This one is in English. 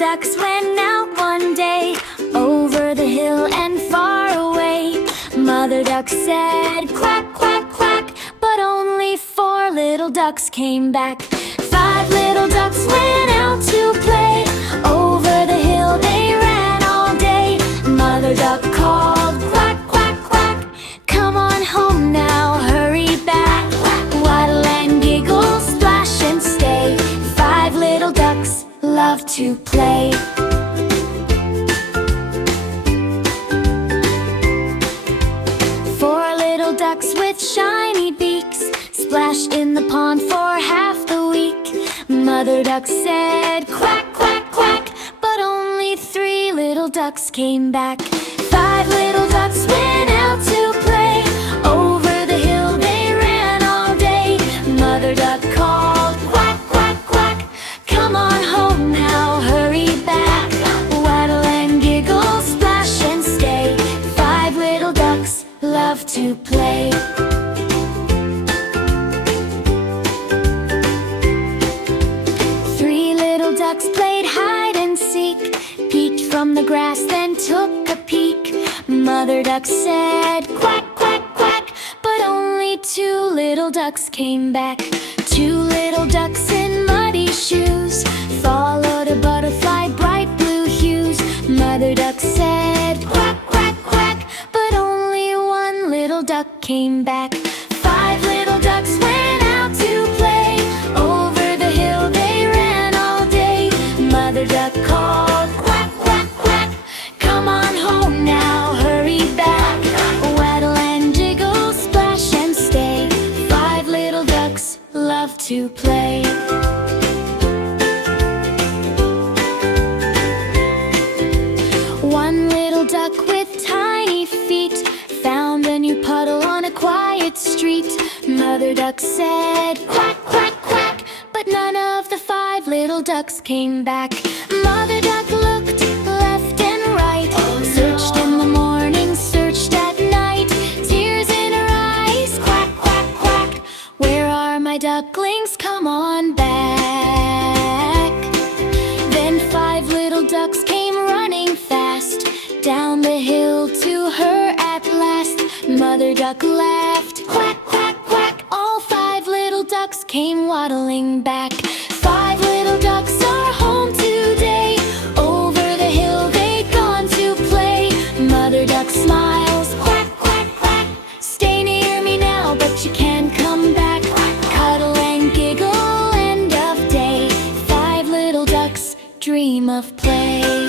ducks went out one day, over the hill and far away. Mother duck said, quack, quack, quack, but only 4 little ducks came back. 5 little ducks went out to play, over the hill they ran all day. Mother duck called, quack, quack, quack, come on home now, hurry back. Waddle and giggle, splash and stay. 5 little ducks love to play. 4 little ducks with shiny beaks splashed in the pond for half the week. Mother duck said, quack, quack, quack, but only 3 little ducks came back. 5 little ducks went out to play, over the hill they ran all day. Mother duck called, quack, quack, quack, come on home now, hurry back. Waddle and giggle, splash and stay. 5 little ducks love to play. 3 little ducks played hide and seek, peeked from the grass then took a peek. Mother duck said, quack, quack, quack, but only 2 little ducks came back. 2 little ducks in muddy shoes followed a butterfly bright blue hues. Mother duck said, quack, quack, quack, but only 1 little duck came back. 5 little ducks went out to play, over the hill they ran all day. Mother duck called, quack, quack, quack, come on home now, hurry back. Waddle and jiggle, splash and stay. 5 little ducks love to play. 1 little duck with tiny feet found a new puddle on a quiet street. Mother duck said, quack, quack, quack, but none of the 5 little ducks came back. Mother duck looked left and right, searched in the morning, searched at night. Tears in her eyes, quack, quack, quack, where are my ducklings? Come on back. Then 5 little ducks came running fast, down the hill to her at last. Mother duck laughed, quack, quack, quack, all 5 little ducks came waddling back. 5 little ducks are home today, over the hill they've gone to play. Mother duck smiles, quack, quack, quack, stay near me now but you can't come back. Cuddle and giggle, end of day. 5 little ducks dream of play.